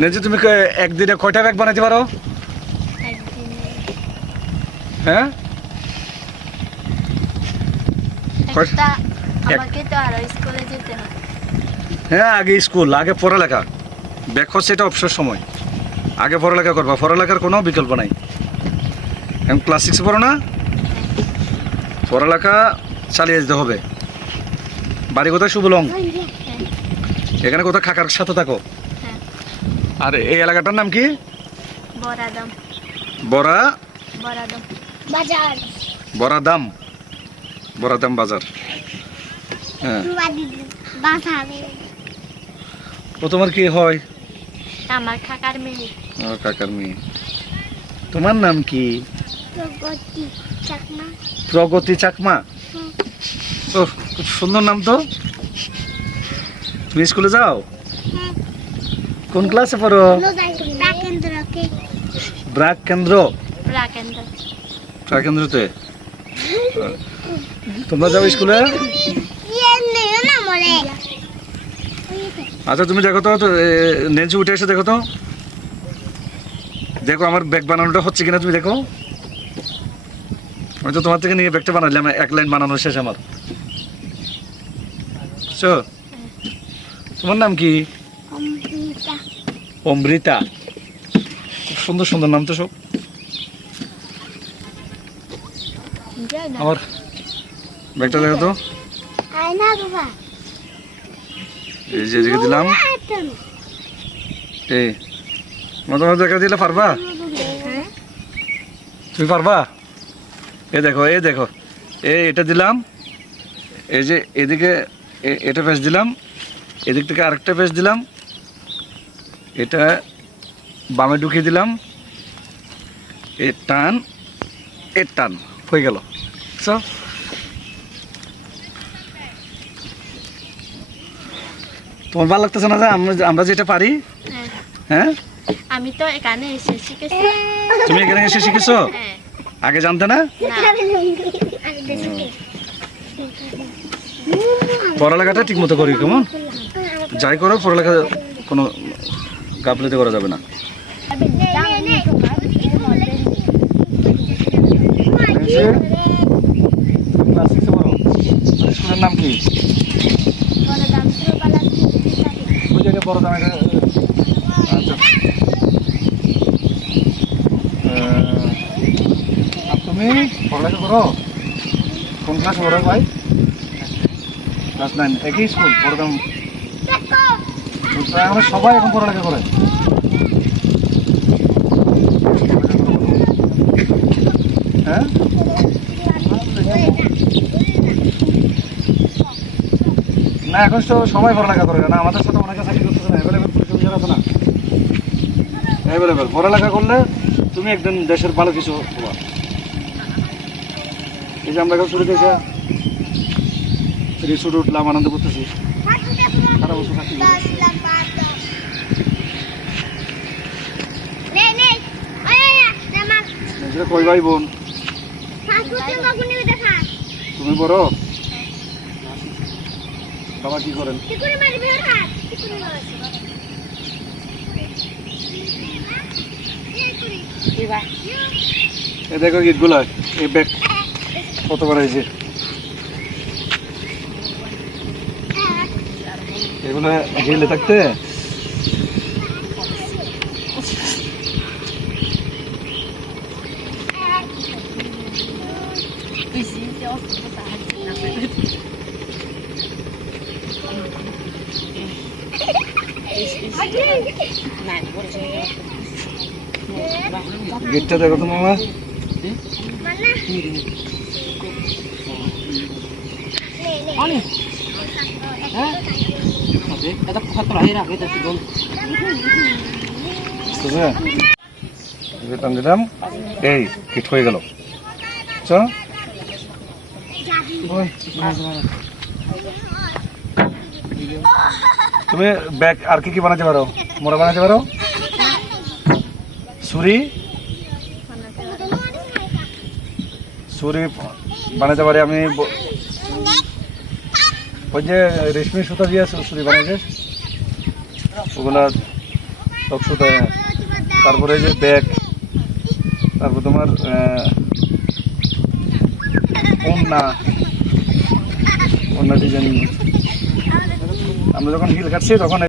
নেজি তুমি একদিনে কয়টা ব্যাগ বানাইতে পারো? হ্যাঁ হ্যাঁ, আগে স্কুল, আগে পড়ালেখা। ব্যাগ হচ্ছে এটা অবসর সময়। আগে পড়ালেখা করবা, পড়ালেখার কোনো বিকল্প নাই। এখন ক্লাস 6 পড়ো না? পড়ালেখা চালিয়ে যেতে হবে। বাড়ি কোথায় শুভলং? এখানে কোথাও কাকার সাথে থাকো? আর এই এলাকাটার নাম কি? বরাদাম বাজার। হ্যাঁ, ও তোমার কি হয়? আমার কাকার মেয়ে। ও কাকার মেয়ে। তোমার নাম কি? প্রগতি চাকমা। ও খুব সুন্দর নাম তো। তুমি স্কুলে যাও? কোন ক্লাসে পড়ো? ব্রাক কেন্দ্রতে। তোমরা যাও স্কুলে? আচ্ছা তুমি দেখো তো, নেঞ্চু উঠে এসে দেখো তো, দেখো আমার ব্যাগ বানানোটা হচ্ছে কিনা। তুমি দেখো, আমি তো তোমার থেকে নিয়ে ব্যাগটা বানালাম, এক লাইন বানানো শেষ আমার। তোমার নাম কি? অমৃতা। খুব সুন্দর সুন্দর নাম তো সব। আমার ব্যাগটা দেখো তো, এই যে এদিকে দিলাম। এই তোমার দেখা দিলে পারবা? তুমি পারবা? এ দেখো, এটা দিলাম। এই যে এদিকে এটা পেজ দিলাম, এদিক থেকে আরেকটা পেজ দিলাম, এটা বামে ঢুকিয়ে দিলাম। এ টান হয়ে গেল। তোমার ভালো লাগতেছে না যে আমরা যেটা পারি? হ্যাঁ, আমি তো এখানে এসে শিখেছি। তুমি এখানে এসে শিখেছো? আগে জানতে না? পড়ালেখাটা ঠিক মতো করি, কেমন যাই করো পড়ালেখা কোনো গাফলতি করা যাবে না। স্কুলের নাম কি? বড় দাম। তুমি পড়ালেখা করো? কোন ক্লাস পড়ো ভাই? ক্লাস 9। একই স্কুল, বড় দাম। আমরা সবাই এখন পড়ালেখা করে। হ্যাঁ, না এখন তো সবাই পড়ালেখা করে না। আমাদের সাথে অনেকে চাকরি করতেছে না, অ্যাভেলেবেল পরিচয় আছে না। অ্যাভেলেবেল পড়ালেখা করলে তুমি একদিন দেশের ভালো কিছু হবা। এই যে আমরা শুরু থেকে রিসোর্ট উঠলাম, আনন্দ করতেছি। সারা বছর চাকরি করি। কই ভাই বোন? তুমি বড়? বাবা কি করেন? এ দেখো গীতগুলো, এই ব্যাগ কত বড় হয়েছে। এগুলো গেলে থাকতে গেটটা দেখো তো মামা। দিলাম, এই গেট হয়ে গেল। তুমি ব্যাগ আর কি বানাতে পারো? মোড়া বানাতে পারো? ছুরি বানাতে পারি আমি। ওই যে রেশমি সুতা দিয়ে ছুরি বানাইছে, ওগুলা টকশোতে, তারপরে এই যে ব্যাগ, তারপর তোমার ওড়না ডিজাইন। আমরা যখন হিল কাটছি তখন